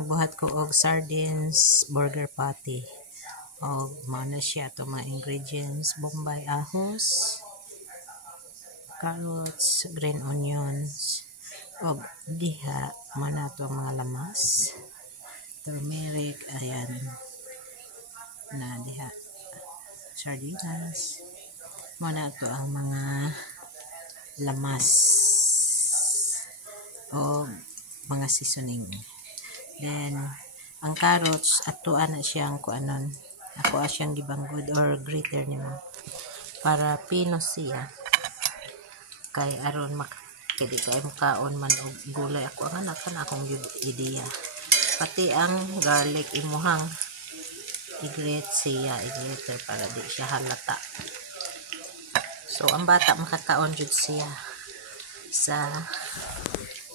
Buhat ko og sardines burger patty. Og mao na siya to mga ingredients: bombay ahos, carrots, green onions, og diha man to mga lamas, turmeric, ayan na diha, sardinas, mo na to ang mga lamas o mga seasoning. Then ang carrots atuan na siyang kuanon, ako siyang gibanggod or grater nimo para pinos siya kay aron kay kay makaon man og gulay. Ako ang anak na akong ideya. Pati ang garlic imuhang i-grate siya, i-grater para di siya halata. So ang bata makakaon jud siya sa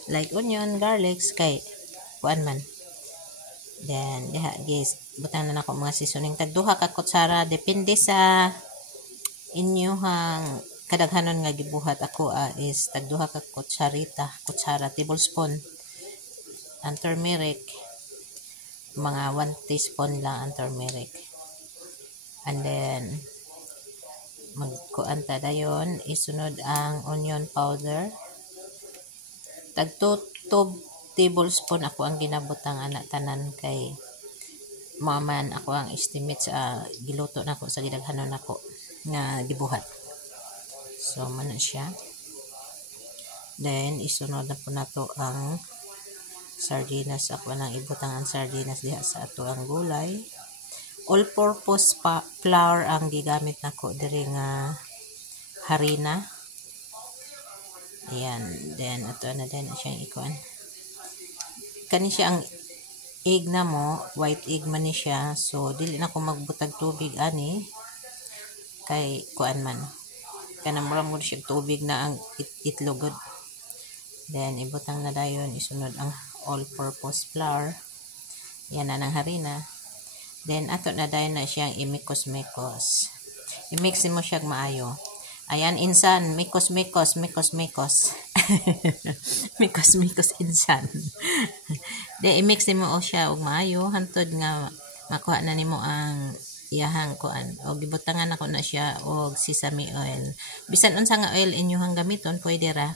like onion, garlic kay kuan man. Then diha guys, butang na nako mga seasoning tag 2 ka kutsara, depende sa inyong kadaghanon nga gibuhat. Ako is tag 2 ka kutsara tablespoon. Ang turmeric mga 1 teaspoon lang ang turmeric. And then magkuan ta dayon, isunod ang onion powder. Tag 2 tablespoon ako ang ginabutang anak tanan kay maman ako ang estimate sa giluto nako sa gidaghanon nako nga gibuhat. So man na siya. Then isunod na po nato ang sardinas. Ako nang ibutang ang sardinas diha sa ato ang gulay. All-purpose flour ang gigamit nako diri nga harina. Ayan. Then ato na din siyang ikuan. Kani siya ang egg na mo, white egg man ni siya. So dili na ko magbutag tubig ani kay kuan man. Kanang mura mo siya tubig na ang itlog. Then ibutang na dayon, isunod ang all-purpose flour. Yan na ng harina. Then ato na dayon na siyang imikos-mikos. I-mix mo siya maayo. Ayan insan, mikos-mikos. Mikos-mikos insan. Then i-mix mo siya og maayo hantod nga makuha na nimo ang iyahang kuan. Og gibutangan ako na siya og sesame oil. Bisan unsa nga oil inyong gamiton pwede ra.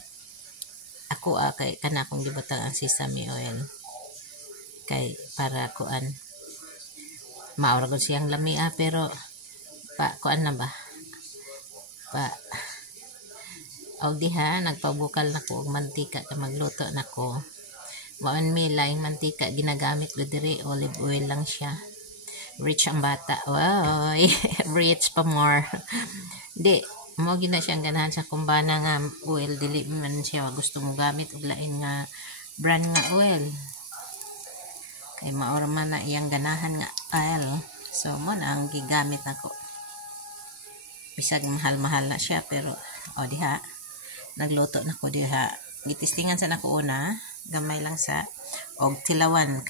Ako kay kana akong gibutang ang sesame oil kay para kuan maura gud siyang lami pero kuan na ba og diha nagpabukal nako og mantika kay magluto nako. Waan mi laing mantika ginagamit ko diri, olive oil lang siya. Rich ang bata. Wow, rich pa more. Di mo gina siyang ganahan sa kumbana nga oil, dili man siya gusto mo gamit og lain nga brand nga oil kay maura man na iyang ganahan nga oil. So mo na ang gigamit nako, bisag mahal na siya pero diha nagluto nako diha. Gitistingan sa nako una gamay lang sa og tilawan